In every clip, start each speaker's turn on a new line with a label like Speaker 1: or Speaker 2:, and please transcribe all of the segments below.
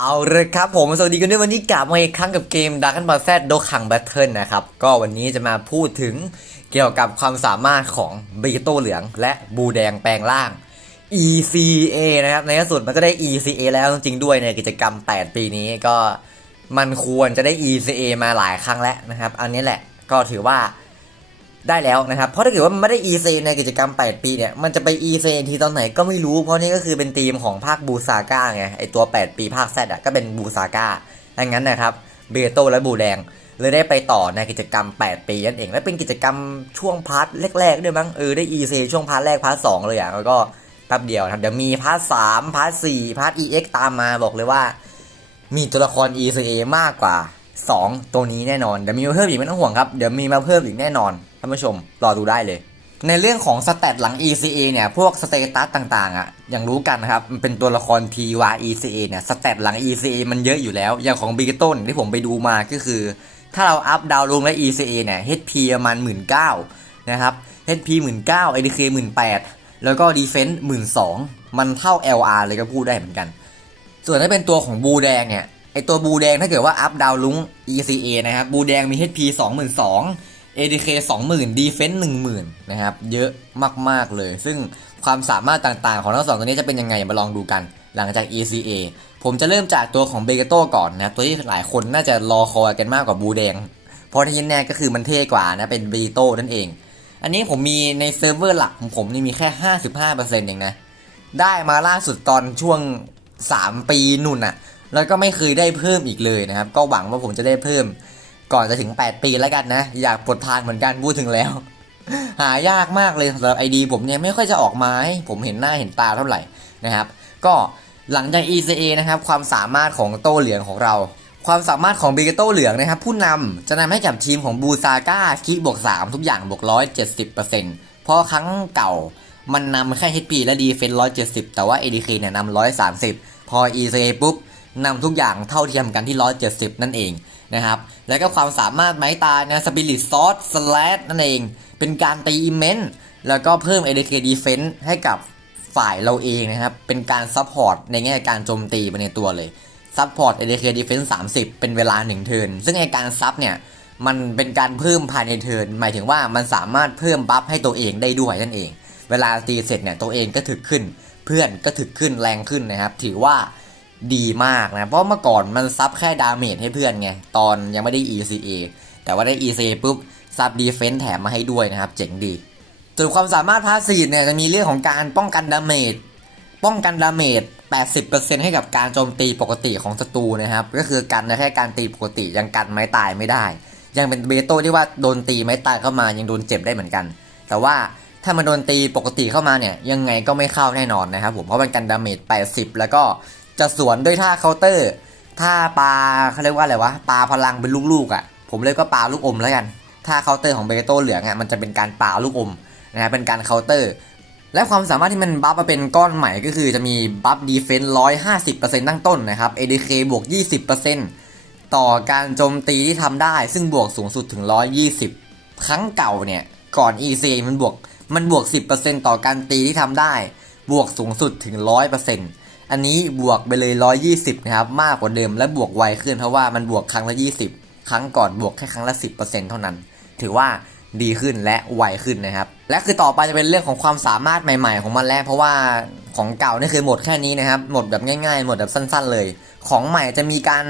Speaker 1: เอาเลยครับผมสวัสดีกันด้วยวันนี้กลับมาอีกครั้งกับเกม Dark and b a s โดขังแบทเทิลนะครับ ก็วันนี้จะมาพูดถึงเกี่ยวกับความสามารถของบีโตเหลือง และบูแดงแปลงร่าง ECA นะครับ ในที่สุดมันก็ได้ ECA แล้วจริงๆด้วยในกิจกรรม 8 ปีนี้ก็มันควรจะได้ ECA มาหลายครั้งแล้วนะครับ อันนี้แหละก็ถือว่า ได้แล้วนะครับ เพราะถ้าเกิดว่ามันไม่ได้ e ีในกิจกรรม 8 ปีเนี่ย มันจะไป e ีทีตอนไหนก็ไม่รู้ เพราะนี่ก็คือเป็นธีมของภาคบูซาก้าไง ไอตัว 8 ปีภาคแซดอะก็เป็นบูซาก้าดังนั้นนะครับ เบโตและบูแดงเลยได้ไปต่อในกิจกรรม 8 ปีนั่นเอง และเป็นกิจกรรมช่วงพาร์ทแรกๆด้วยมั้ง เออได้ e ีช่วงพาร์ทแรกพาร์ทสองเลยอะแล้วก็แป๊บเดียวครับ เดี๋ยวมีพาร์ทสามพาร์ทสี่พาร์ท ex ตามมาบอกเลยว่า มีตัวละคร ECA มากกว่า 2 ตัวนี้แน่นอนเดี๋ยวมีมาเพิ่มอีกไม่ต้องห่วงครับเดี๋ยวมีมาเพิ่มอีกแน่นอนท่านผู้ชมรอดูได้เลย ในเรื่องของสเตตหลัง ECA เนี่ยพวกสเตตัสต่างๆอะอย่างรู้กันนะครับมันเป็นตัวละคร PY ECA เนี่ยสเตตหลัง ECA มันเยอะอยู่แล้วอย่างของ b ิกต้นที่ผมไปดูมาก็คือ ถ้าเราอัพดาวลงและ ECA เนี่ย HP ประมาณ 1 9ื่นนะครับ HP 1 9 0 0 ADK 1 8 0 0แล้วก็ Defense 1 2 0 0 มันเท่า LR เลยก็พูดได้เหมือนกัน ส่วนถ้าเป็นตัวของบูแดงเนี่ย ไอตัวบูแดงถ้าเกิดว่าอัพดาวลุง ECA นะครับ บูแดงมี HP 22,000 ADK 20,000 Defense 10,000 นะครับ เยอะมาก ๆ เลย ซึ่งความสามารถต่างๆ ของทั้งสองตัวนี้จะเป็นยังไง มาลองดูกันหลังจาก ECA ผมจะเริ่มจากตัวของเบเกโตก่อนนะ ตัวที่หลายคนน่าจะรอคอยกันมากกว่าบูแดง เพราะที่แน่ก็คือมันเท่กว่านะ เป็นเบเกโตนั่นเอง อันนี้ผมมีในเซิร์ฟเวอร์หลักของผมนี่มีแค่ 55%เองนะ ได้มาล่าสุดตอนช่วง 3 ปีนุ่นอะ แล้วก็ไม่เคยได้เพิ่มอีกเลยนะครับ ก็หวังว่าผมจะได้เพิ่ม ก่อนจะถึง 8 ปีแล้วกันนะ อยากปลดทางเหมือนกันพูดถึงแล้ว หายากมากเลยสำหรับไอดีผมเนี่ยไม่ค่อยจะออกมาให้ผมเห็นหน้าเห็นตาเท่าไหร่นะครับ ก็หลังจาก ECA นะครับความสามารถของโต้เหลืองของเรา ความสามารถของเบเกโต้เหลืองนะครับ ผู้นำจะนำให้กับทีมของบูซาก้าคิบวก 3 ทุกอย่างบวก 170%เพราะครั้งเก่ามันนำแค่ HP และ Defense 170 แต่ว่า ADK เนี่ยนำ130 พอ ECA ปุ๊บ นำทุกอย่างเท่าเทียมกันที่ 170 นั่นเองนะครับ แล้วก็ความสามารถไม้ตายนะ Spirit Sword Slash นั่นเอง เป็นการตี Immense แล้วก็เพิ่ม ADK Defense ให้กับฝ่ายเราเองนะครับ เป็นการซัพพอร์ตในแง่การโจมตีไปในตัวเลยซัพพอร์ต ADK Defense 30 เป็นเวลา 1 เทิร์นซึ่งไอการซับเนี่ยมันเป็นการเพิ่มภายในเทิร์นหมายถึงว่ามันสามารถเพิ่มบัฟให้ตัวเองได้ด้วยนั่นเอง เวลาตีเสร็จเนี่ยตัวเองก็ถึกขึ้น เพื่อนก็ถึกขึ้นแรงขึ้นนะครับ ถือว่า ดีมากนะ เพราะเมื่อก่อนมันซับแค่ดาเมจให้เพื่อนไง ตอนยังไม่ได้ ECA แต่ว่าได้ ECA ปุ๊บ ซับดีเฟนส์แถมมาให้ด้วยนะครับ เจ๋งดีส่วนความสามารถพาสซีเนี่ยจะมีเรื่องของการป้องกันดาเมจป้องกันดาเมจ80%ให้กับการโจมตีปกติของศัตรูนะครับ ก็คือกันนะแค่การตีปกติยังกันไม้ตายไม่ได้ ยังเป็นเบโต้ที่ว่าโดนตีไม้ตายเข้ามายังโดนเจ็บได้เหมือนกัน แต่ว่าถ้ามันโดนตีปกติเข้ามาเนี่ยยังไงก็ไม่เข้าแน่นอนนะครับผมเพราะมันกันดาเมจ80 แล้วก็ จะสวนด้วยท่าเคาน์เตอร์ ท่าปลาเขาเรียกว่าอะไรวะปลาพลังเป็นลูกๆอะ่ะ ผมเรียกว่าปลาลูกอมแล้วกัน ท่าเคาน์เตอร์ของเบโต้เหลืองอะ่ะมันจะเป็นการปลาลูกอมนะครับเป็นการเคาน์เตอร์ และความสามารถที่มันบัฟมาเป็นก้อนใหม่ก็คือจะมีบัฟดีเฟนส์150%ตั้งต้นนะครับ ADK บวก20%ต่อการโจมตีที่ทำได้ซึ่งบวกสูงสุดถึง120ครั้งเก่าเนี่ยก่อน EC มันบวกมันบวก 10%ต่อการตีที่ทำได้ บวกสูงสุดถึง 100% อันนี้บวกไปเลย 120 นะครับ มากกว่าเดิมและบวกไวขึ้นเพราะว่ามันบวกครั้งละ 20 ครั้งก่อนบวกแค่ครั้งละ 10%เท่านั้น ถือว่าดีขึ้นและไวขึ้นนะครับ และคือต่อไปจะเป็นเรื่องของความสามารถใหม่ ๆ ของมันแล้ว เพราะว่าของเก่านี่คือหมดแค่นี้นะครับ หมดแบบง่ายๆ หมดแบบสั้น ๆ เลย ของใหม่จะมีการ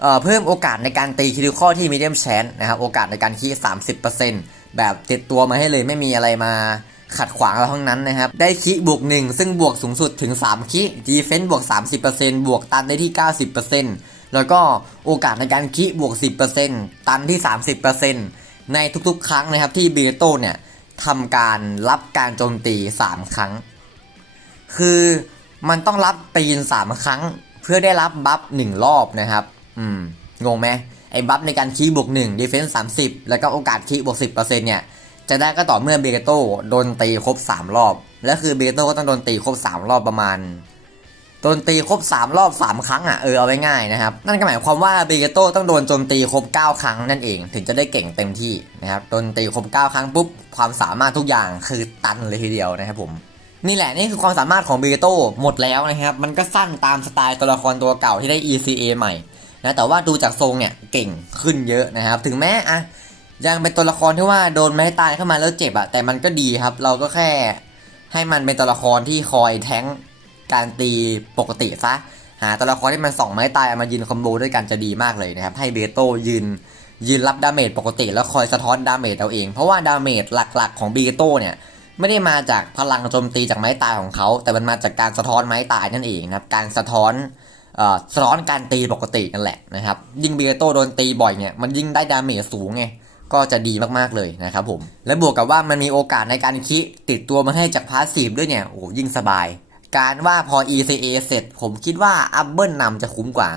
Speaker 1: เเพิ่มโอกาสในการตีคิริคอที่มีเดียมแชนนะครับ โอกาสในการคี30%แบบติดตัวมาให้เลยไม่มีอะไรมา ขัดขวางเราทั้งนั้นนะครับ ได้คิบวก 1 ซึ่งบวกสูงสุดถึง 3 คิดีเฟนต์บวก 30%บวกตันได้ที่ 90%แล้วก็โอกาสในการคิบวก 10%ตันที่ 30%ในทุกๆ ครั้งนะครับที่เบโตเนี่ยทำการรับการโจมตี 3 ครั้ง คือมันต้องรับตีน 3 ครั้ง เพื่อได้รับบัฟ 1 รอบนะครับ อืม งงไหมไอ้บัฟในการคีบวก1 defense 30 แล้วก็โอกาสคีบวก 10%เนี่ย จะได้ก็ต่อเมื่อเบเกโต้โดนตีครบ 3 รอบ และคือเบเกโต้ก็ต้องโดนตีครบ 3 รอบประมาณ โดนตีครบ 3 รอบ 3 ครั้งอะเออเอาไว้ง่ายนะครับ นั่นก็หมายความว่าเบเกโต้ต้องโดนโจมตีครบ 9 ครั้งนั่นเอง ถึงจะได้เก่งเต็มที่นะครับโดนตีครบ 9 ครั้งปุ๊บความสามารถทุกอย่างคือตันเลยทีเดียวนะครับผมนี่แหละนี่คือความสามารถของเบเกโต้หมดแล้วนะครับมันก็สั้นตามสไตล์ตัวละครตัวเก่าที่ได้ ECA ใหม่นะแต่ว่าดูจากทรงเนี่ยเก่งขึ้นเยอะนะครับ ถึงแม้อะ ยังเป็นตัวละครที่ว่าโดนไม้ตายเข้ามาแล้วเจ็บอะแต่มันก็ดีครับ เราก็แค่ให้มันเป็นตัวละครที่คอยแท้งการตีปกติซะหาตัวละครที่มันส่องไม้ตายเอามายืนคอมโบด้วยกันจะดีมากเลยนะครับ ให้เบโตยืนยืนรับดาเมจปกติ แล้วคอยสะท้อนดาเมจเอาเอง เพราะว่าดาเมจหลักๆ ของเบโตเนี่ยไม่ได้มาจากพลังโจมตีจากไม้ตายของเขา แต่มันมาจากการสะท้อนไม้ตายนั่นเองนะครับการสะท้อนอ่อสะท้อนการตีปกตินั่นแหละนะครับ ยิ่งเบโตโดนตีบ่อยเนี่ยมันยิ่งได้ดาเมจสูงไง ก็จะดีมากๆเลยนะครับผม และบวกกับว่ามันมีโอกาสในการคิดติดตัวมาให้จากพาสซีฟด้วยเนี่ยโอ้ยิ่งสบาย การว่าพอ ECA เสร็จ ผมคิดว่าอัพเบิลนำจะคุ้มกว่า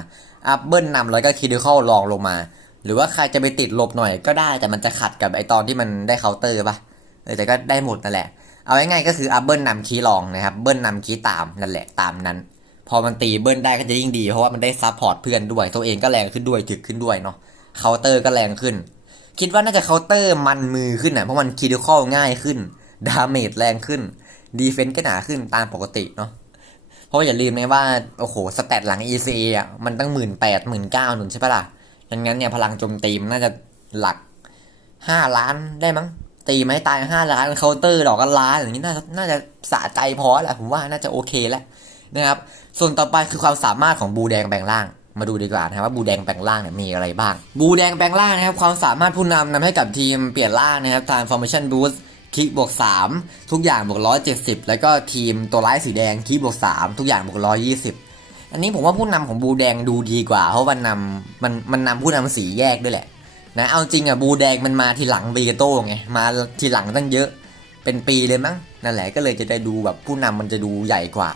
Speaker 1: อัพเบิลนำแล้วก็คิดเข้าลองลงมา หรือว่าใครจะไปติดลบหน่อยก็ได้แต่มันจะขัดกับไอตอนที่มันได้เคาน์เตอร์ปะเออแต่ก็ได้หมดนั่นแหละ เอาง่ายๆก็คืออัพเบิลนำคีลองนะครับเบิลนำคีตามนั่นแหละตามนั้น พอมันตีเบิลได้ก็จะยิ่งดีเพราะว่ามันได้ซับพอร์ตเพื่อนด้วยตัวเองก็แรงขึ้นด้วยถึกขึ้นด้วยเนาะเคาน์เตอร์ก็แรงขึ้น คิดว่าน่าจะเคาน์เตอร์มันมือขึ้นอะเพราะมันคีย์ข้อง่ายขึ้น ดาเมจแรงขึ้น ดีเฟนต์ก็หนาขึ้นตามปกติเนาะ เพราะอย่าลืมนะว่า โอ้โห สแตทหลัง ECA อะ มันตั้งหมื่นแปดหมื่นเก้าหนุนใช่ปะล่ะ ดังนั้นเนี่ยพลังโจมตีมันน่าจะหลักห้าล้านได้มั้ง ตีไม้ตายห้าล้านเคาน์เตอร์ดอกกันล้านอย่างนี้น่าจะน่าจะสะใจพอแหละผมว่าน่าจะโอเคแล้วนะครับ ส่วนต่อไปคือความสามารถของบูแดงแปลงร่าง มาดูดีกว่านะครับว่าบูแดงแปลงร่างเนี่ยมีอะไรบ้าง บูแดงแปลงร่างนะครับความสามารถผู้นำนำให้กับทีมเปลี่ยนร่างนะครับ transformation boost คิกบวก 3 ทุกอย่างบวก 170 แล้วก็ทีมตัวร้ายสีแดงคิกบวก 3 ทุกอย่างบวก 120 อันนี้ผมว่าผู้นำของบูแดงดูดีกว่า เพราะมันนำมันมันนำผู้นำสีแยกด้วยแหละนะเอาจริงอะบูแดงมันมาทีหลังเบโต้ไงมาทีหลังตั้งเยอะเป็นปีเลยมั้งนั่นแหละก็เลยจะได้ดูแบบผู้นำมันจะดูใหญ่กว่า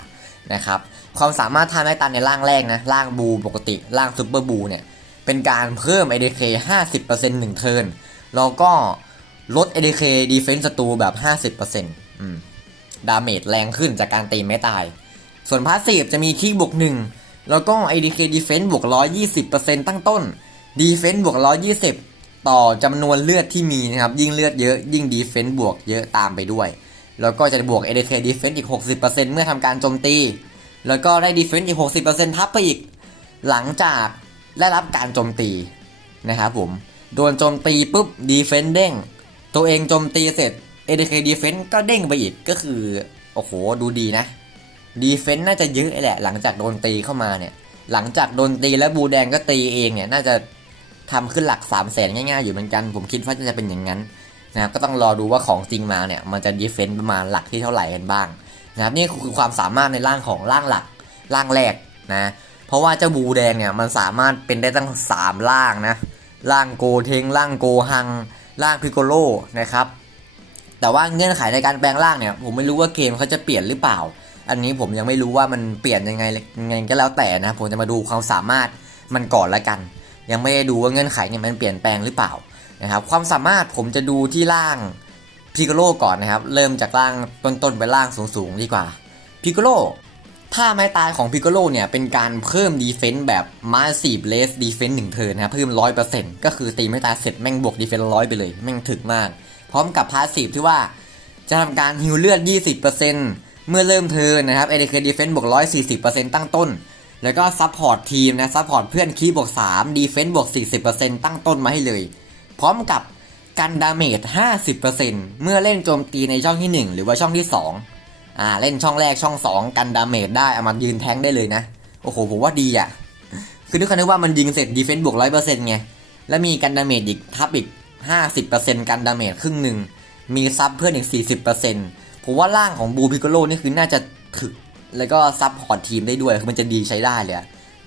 Speaker 1: นะครับ ความสามารถท่าไม้ตันในร่างแรกนะ ร่างบูปกติ ร่างซูเปอร์บูเนี่ย เป็นการเพิ่ม ADK 50%หนึ่งเทิร์นแล้วก็ลด ADK Defense ศัตรูแบบ 50%อืมดาเมจแรงขึ้นจากการตีไม่ตาย ส่วนพาสซีฟจะมีคีย์บวกหนึ่งแล้วก็ ADK Defense บวก 120%ตั้งต้น Defense บวก 120 ต่อจำนวนเลือดที่มีนะครับ ยิ่งเลือดเยอะยิ่ง Defense บวกเยอะตามไปด้วย แล้วก็จะบวก ADK Defense อีก 60%เมื่อทำการโจมตี แล้วก็ได้ Defense อีก 60%ทับไปอีก หลังจากได้รับการโจมตีนะครับผม โดนโจมตีปุ๊บ Defense เด้ง ตัวเองโจมตีเสร็จ ADK Defense ก็เด้งไปอีกก็คือ โอ้โห ดูดีนะ ดีเฟนต์น่าจะเยอะแหละ หลังจากโดนตีเข้ามาเนี่ย หลังจากโดนตีแล้วบูแดงก็ตีเองเนี่ย น่าจะทำขึ้นหลัก3 0 0แสนง่ายๆอยู่เหมือนกัน ผมคิดว่าจะเป็นอย่างนั้นนะครับก็ต้องรอดูว่าของจริงมาเนี่ย มันจะดีเฟนต์ประมาณหลักที่เท่าไหร่กันบ้าง นะครับนี่คือความสามารถในร่างของร่างหลักร่างแรกนะเพราะว่าเจ้าบูแดงเนี่ยมันสามารถเป็นได้ตั้ง 3 ร่างนะร่างโกเทงร่างโกฮังร่างพิโกโลนะครับแต่ว่าเงื่อนไขในการแปลงร่างเนี่ยผมไม่รู้ว่าเกมเขาจะเปลี่ยนหรือเปล่า อันนี้ผมยังไม่รู้ว่ามันเปลี่ยนยังไงยังไงก็แล้วแต่นะผมจะมาดูความสามารถมันก่อนละกัน ยังไม่ได้ดูว่าเงื่อนไขเนี่ยมันเปลี่ยนแปลงหรือเปล่านะครับความสามารถผมจะดูที่ร่าง พิกโลก่อนนะครับ เริ่มจากร่างต้นๆไปร่างสูงๆดีกว่าพิกโลถ้าไม้ตายของพิกโลเนี่ยเป็นการเพิ่มดีเฟนต์แบบมาสีบเลสดีเฟนต์หนึ่งเทินนะครับเพิ่มร้อยเปอร์เซ็นต์ก็คือตีไม้ตายเสร็จแม่งบวกดีเฟนต์ร้อยไปเลย แม่งถึกมาก พร้อมกับพาสซีฟที่ว่าจะทำการฮิวเลือด 20%เมื่อเริ่มเทินนะครับ ADK Defense บวก140%ตั้งต้น แล้วก็ซัพพอร์ตทีมนะซัพพอร์ตเพื่อนคีบวก3 Defense บวก40%ตั้งต้นมาให้เลย พร้อมกับ กันดาเมจ 50%เมื่อเล่นโจมตีในช่องที่ 1 หรือว่าช่องที่ 2 อ่า เล่นช่องแรกช่อง 2 กันดาเมจได้เอามายืนแทงได้เลยนะ โอ้โห ผมว่าดีอะ คือทุกคนนึกว่ามันยิงเสร็จ Defense บวก100%ไง แล้วมีกันดาเมจอีกทับอีก 50%กันดาเมจครึ่งหนึ่ง มีซับเพื่อนอีก 40%ผมว่าร่างของบูพิโกโลนี่คือน่าจะถึก แล้วก็ซับพอร์ตทีมได้ด้วย คือมันจะดีใช้ได้เลย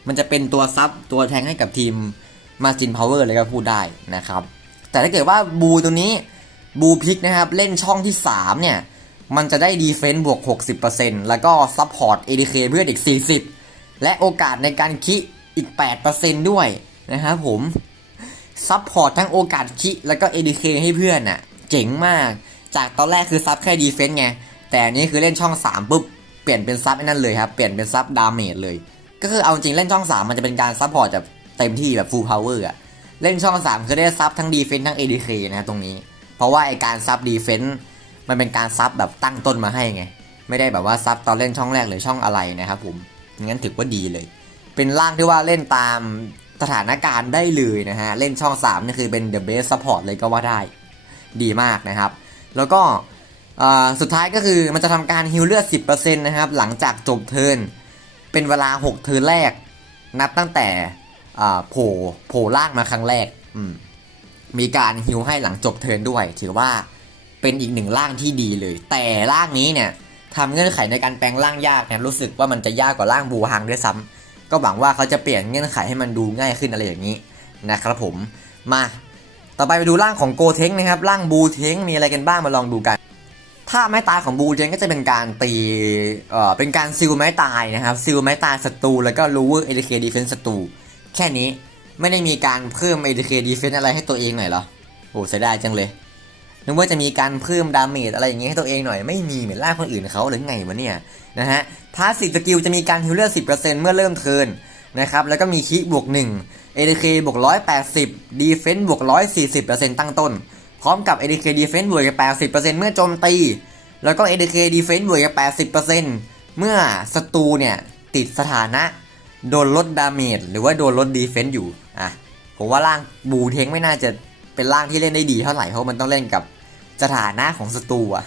Speaker 1: มันจะเป็นตัวซับตัวแทงให้กับทีมมาจินพาวเวอร์เลยก็พูดได้นะครับ แต่ถ้าเกิดว่าบูตัวนี้บูพิกนะครับ เล่นช่องที่ 3 เนี่ย มันจะได้ดีเฟนซ์บวก 60%แล้วก็ซับพอร์ต ADK เพื่อนอีก 40 และโอกาสในการคิอีก 8%ด้วยนะครับผมซับพอร์ตทั้งโอกาสคิแล้วก็เอ ADK ให้เพื่อนน่ะ เจ๋งมาก จากตอนแรกคือซับแค่ดีเฟนต์ไง แต่อันนี้คือเล่นช่อง 3 ปุ๊บ เปลี่ยนเป็นซับนั่นเลยครับ เปลี่ยนเป็นซับดาเมจเลย ก็คือเอาจริงเล่นช่อง 3 มันจะเป็นการซับพอร์ตแบบเต็มที่แบบฟูลพาวเวอร์อะ เล่นช่อง3คือได้ซับทั้งดีเฟนต์ทั้ง ADK นะตรงนี้ เพราะว่าไอการซับดีเฟนต์มันเป็นการซับแบบตั้งต้นมาให้ไง ไม่ได้แบบว่าซับตอนเล่นช่องแรกหรือช่องอะไรนะครับผมงั้นถือว่าดีเลย เป็นร่างที่ว่าเล่นตามสถานการณ์ได้เลยนะฮะ เล่นช่อง3นี่คือเป็น the best support เลยก็ว่าได้ ดีมากนะครับ แล้วก็สุดท้ายก็คือมันจะทำการฮิลเลือด 10%นะครับ หลังจากจบเทิร์นเป็นเวลา 6 เทิร์นแรก นับตั้งแต่ โผล่โผล่ล่างมาครั้งแรกอืมมีการฮิลให้หลังจบเทิร์นด้วย ถือว่าเป็นอีกหนึ่งร่างที่ดีเลย แต่ร่างนี้เนี่ยทำเงื่อนไขในการแปลงร่างยากเนี่ยรู้สึกว่ามันจะยากกว่าร่างบูฮังด้วยซ้ำก็หวังว่าเขาจะเปลี่ยนเงื่อนไขให้มันดูง่ายขึ้นอะไรอย่างนี้นะครับผมมาต่อไปไปดูร่างของโกเทงนะครับร่างบูเทงมีอะไรกันบ้างมาลองดูกัน ถ้าไม้ตายของบูเทงก็จะเป็นการตีเอ่อเป็นการซิลไม้ตายนะครับซิลไม้ตายศัตรูแล้วก็รูเวอร์เอ k ดีเฟนส์ศัตรู แค่นี้ไม่ได้มีการเพิ่มเอ k ดีเฟนอะไรให้ตัวเองหน่อยเหรอ โอ้เสียดายจังเลย นึกว่าจะมีการเพิ่มดาเมจอะไรอย่างเงี้ยให้ตัวเองหน่อย ไม่มีเหมือนร่าคนอื่นเขาหรือไงวะเนี่ยนะฮะ พาสซีฟสกิลจะมีการฮิลเลอร์ 10%เมื่อเริ่มเทินนะครับ แล้วก็มีคิบวก1 ADK บวก 180 Defense บวก 140%ตั้งต้น พร้อมกับ ADK Defense บวกกับ80%เมื่อโจมตี แล้วก็ ADK Defense บวกกับ80%เมื่อศัตรูเนี่ยติดสถานะ โดนลดดาเมจหรือว่าโดนลด Defense อยู่อะผมว่าร่างบูเทงไม่น่าจะเป็นร่างที่เล่นได้ดีเท่าไหร่เพราะมันต้องเล่นกับสถานะของศัตรูอะ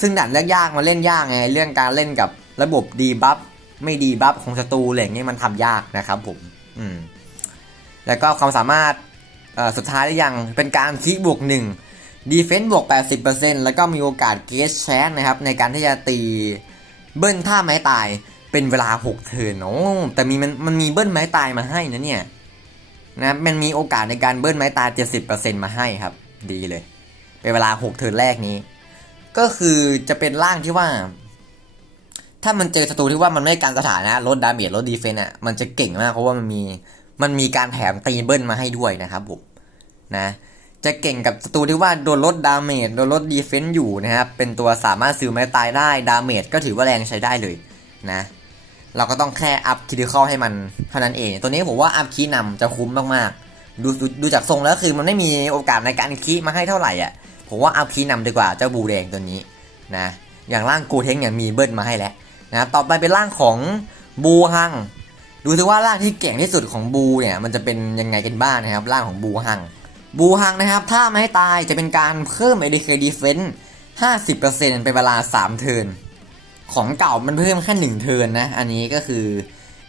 Speaker 1: ซึ่งดันเลือกยากมาเล่นยากไงเรื่องการเล่นกับระบบดีบัฟไม่ดีบัฟของศัตรูอะไรอย่างนี้มันทำยากนะครับผมอืมแล้วก็ความสามารถสุดท้ายหรือยังเป็นการคิบวก1ดีเฟนซ์บวก 80%แล้วก็มีโอกาสเกสแชนนะครับในการที่จะตีเบิ้ลท่าไม้ตาย เป็นเวลา 6 เทิร์นโอ้แต่มีมันมันมีเบิ้ลไม้ตายมาให้นะเนี่ยนะมันมีโอกาสในการเบิ้ลไม้ตาย 70%มาให้ครับ ดีเลย เป็นเวลา 6 เทิร์นแรกนี้ ก็คือจะเป็นร่างที่ว่า ถ้ามันเจอศัตรูที่ว่ามันไม่การสถานะลดดาเมจลดดีเฟนต์อะมันจะเก่งมากเพราะว่ามันมีมันมีการแถมตีเบิ้ลมาให้ด้วยนะครับผมนะจะเก่งกับศัตรูที่ว่าโดนลดดาเมจโดนลดดีเฟนต์อยู่นะครับเป็นตัวสามารถซิลไม้ตายได้ดาเมจก็ถือว่าแรงใช้ได้เลยนะ เราก็ต้องแค่อัพคิดิคอลให้มันเท่านั้นเอง ตัวนี้ผมว่าอัพคีย์นำจะคุ้มมากๆ ดูดูดูจากทรงแล้วคือมันไม่มีโอกาสในการคีย์มาให้เท่าไหร่อะ ผมว่าอัพคีย์นำดีกว่าเจ้าบูแดงตัวนี้นะ อย่างร่างกูเทงเนี่ยมีเบิ้ลมาให้แล้วนะต่อไปเป็นร่างของบูฮัง ดูซิว่าร่างที่เก่งที่สุดของบูเนี่ยมันจะเป็นยังไงกันบ้างนะครับร่างของบูฮัง บูฮังนะครับถ้าไม่ให้ตายจะเป็นการเพิ่ม ADK Defense 50%เป็นเวลา 3 เทิร์น ของเก่ามันเพิ่มแค่1เทินนะ อันนี้ก็คือ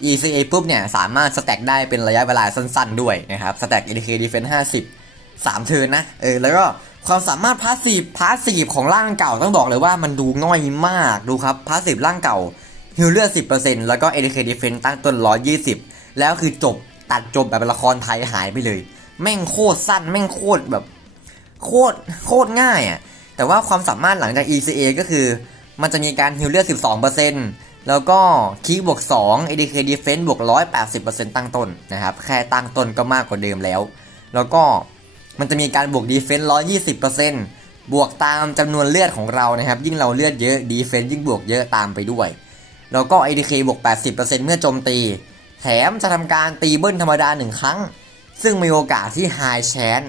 Speaker 1: ECA ปุ๊บเนี่ย สามารถสแต็กได้เป็นระยะเวลาสั้นๆด้วยนะครับสแต็ก ADK Defense 50 3 เทินนะ เออ แล้วก็ความสามารถพาสซีฟพาสซีฟของร่างเก่าต้องบอกเลยว่ามันดูง่อยมากดูครับพาสซีฟร่างเก่าฮิลเลือด10%แล้วก็ ADK Defense ตั้งต้น120แล้วคือจบตัดจบแบบละครไทยหายไปเลย แม่งโคตรสั้น แม่งโคตรแบบ โคตรโคตรง่ายอะ่ะแต่ว่าความสามารถหลังจาก ECA ก็คือ มันจะมีการฮิลเลือด 12%แล้วก็คีบวก 2 ADK Defense บวก 180%ตั้งต้นนะครับ แค่ตั้งต้นก็มากกว่าเดิมแล้ว แล้วก็มันจะมีการบวก Defense 120%บวกตามจำนวนเลือดของเรานะครับ ยิ่งเราเลือดเยอะ Defense ยิ่งบวกเยอะตามไปด้วย แล้วก็ ADK บวก 80%เมื่อโจมตี แถมจะทำการตีเบิ้ลธรรมดา 1 ครั้ง ซึ่งมีโอกาสที่ High Chance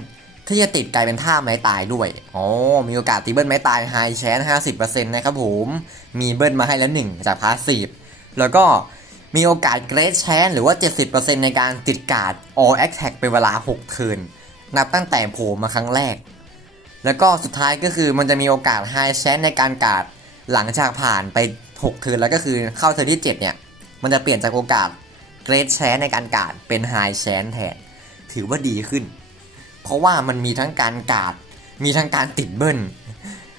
Speaker 1: ที่จะติดกลายเป็นท่าไม้ตายด้วย อ๋อ มีโอกาสตีเบิ้ลไม้ตาย High Chance 50%นะครับผม มีเบิ้ลมาให้แล้ว1จากพาสซีฟ แล้วก็มีโอกาส Great Chance หรือว่า 70%ในการติดการ์ด All Attack เป็นเวลา6เทินนับตั้งแต่โผล่มาครั้งแรก แล้วก็สุดท้ายก็คือมันจะมีโอกาส High Chance ในการการ์ดหลังจากผ่านไป6เทินแล้วก็คือเข้าเทิร์นที่ 7 เนี่ย มันจะเปลี่ยนจากโอกาส Great Chance ในการการ์ดเป็น High Chance แทน ถือว่าดีขึ้น เพราะว่ามันมีทั้งการกาด มีทั้งการติดเบิ้ล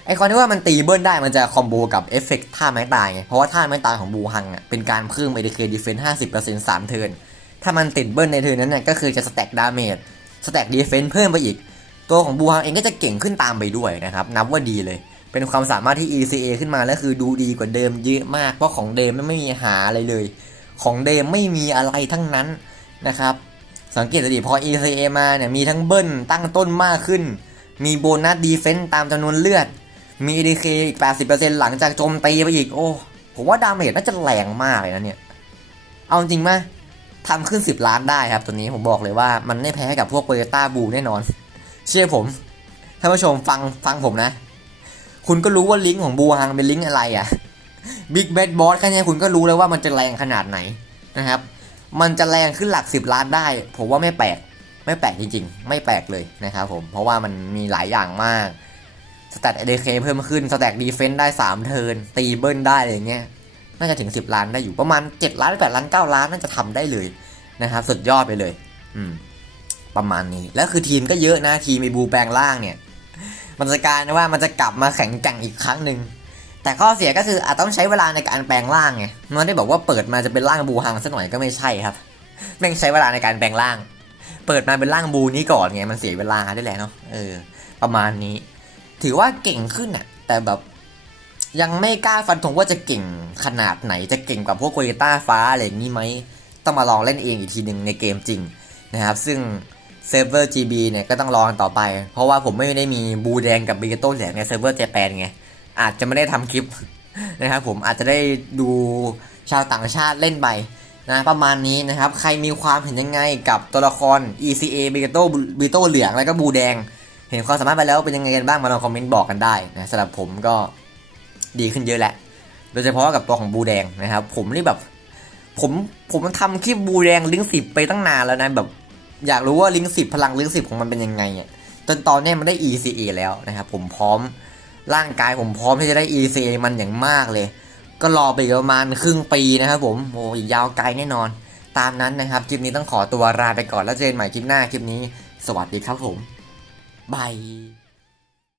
Speaker 1: ไอคอนที่ว่ามันตีเบิ้ลได้มันจะคอมโบกับเอฟเฟกท่าไม้ตายไงเพราะว่าท่าไม้ตายของบูฮังอะเป็นการเพิ่ม ADK Defense 50% 3เทิร์นถ้ามันติดเบิ้ลในเทิร์นนั้นเนี่ยก็คือจะสแต็กดาเมจสแต็กดีเฟนส์เพิ่มไปอีก ตัวของบูฮังเองก็จะเก่งขึ้นตามไปด้วยนะครับนับว่าดีเลย เป็นความสามารถที่ ECA ขึ้นมาแล้วคือดูดีกว่าเดิมเยอะมากเพราะของเดิมไม่มีหาอะไรเลย ของเดิมไม่มีอะไรทั้งนั้นนะครับ สังเกตดิพอ ECA มาเนี่ยมีทั้งเบิ้ลตั้งต้นมากขึ้น มีโบนัสดีเฟนส์ตามจำนวนเลือด มี ADK อีก 80%หลังจากโจมตีไปอีก โอ้ ผมว่าดาเมจน่าจะแรงมากเลยนะเนี่ย เอาจริงไหมทำขึ้น 10 ล้านได้ครับ ตัวนี้ผมบอกเลยว่ามันไม่แพ้กับพวกโ o โยต้าบูแน่นอน เชื่อผมท่านผู้ชมฟังฟังผมนะ คุณก็รู้ว่าลิงก์ของบูฮังเป็นลิงก์อะไรอะ่ะบิ๊กแบดบอสแค่นี้คุณก็รู้แล้วว่ามันจะแรงขนาดไหนนะครับ มันจะแรงขึ้นหลัก 10 ล้านได้ ผมว่าไม่แปลก ไม่แปลกจริงๆ ไม่แปลกเลยนะครับผม เพราะว่ามันมีหลายอย่างมากสแตทเอเดเคเพิ่มขึ้นสแต็กดีเฟนต์ได้ 3 เทิร์นตีเบิ้ลได้อะไรเงี้ยน่าจะถึง 10 ล้านได้อยู่ประมาณ 7 ล้าน 8 ล้าน 9 ล้านน่าจะทำได้เลยนะครับสุดยอดไปเลย อืม ประมาณนี้ แล้วคือทีมก็เยอะนะทีมไอบูแปลงล่างเนี่ย มันจะกลารว่ามันจะกลับมาแข็งแกร่งอีกครั้งหนึ่ง แต่ข้อเสียก็คืออาจต้องใช้เวลาในการแปลงร่างไงมันได้บอกว่าเปิดมาจะเป็นร่างบูฮังซะหน่อยก็ไม่ใช่ครับแม่งใช้เวลาในการแปลงร่าง เปิดมาเป็นร่างบูนี้ก่อนไงมันเสียเวลาได้แหละเนาะเออ ประมาณนี้ ถือว่าเก่งขึ้นอะแต่แบบยังไม่กล้าฟันธงว่าจะเก่งขนาดไหนจะเก่งกว่าพวกโกเยต้าฟ้าอะไรอย่างนี้ไหมต้องมาลองเล่นเองอีกทีหนึ่งในเกมจริงนะครับ ซึ่งเซิร์ฟเวอร์ GB เนี่ยก็ต้องรอกันต่อไป เพราะว่าผมไม่ได้มีบูแดงกับบิเกโต้เหลืองในเซิร์ฟเวอร์เจแปนไง อาจจะไม่ได้ทำคลิปนะครับผมอาจจะได้ดูชาวต่างชาติเล่นไปนะประมาณนี้นะครับใครมีความเห็นยังไงกับตัวละคร ECA บิเกโต้บิโต้เหลืองแล้วก็บูแดง เห็นความสามารถไปแล้วเป็นยังไงกันบ้างมาลองคอมเมนต์บอกกันได้นะสำหรับผมก็ดีขึ้นเยอะแหละ โดยเฉพาะกับตัวของบูแดงนะครับ ผมนี่แบบ ผมผมทำคลิปบูแดงลิงสิบไปตั้งนานแล้วนะแบบ อยากรู้ว่าลิงสิบพลังลิงสิบของมันเป็นยังไงอะจนตอนนี้มันได้ ECA แล้วนะครับผมพร้อม ร่างกายผมพร้อมที่จะได้ ECA มันอย่างมากเลย ก็รอไปประมาณครึ่งปีนะครับผมโอ้ยยาวไกลแน่นอน ตามนั้นนะครับ คลิปนี้ต้องขอตัวลาไปก่อนแล้วเจอกันใหม่คลิปหน้าคลิปนี้ สวัสดีครับผมบาย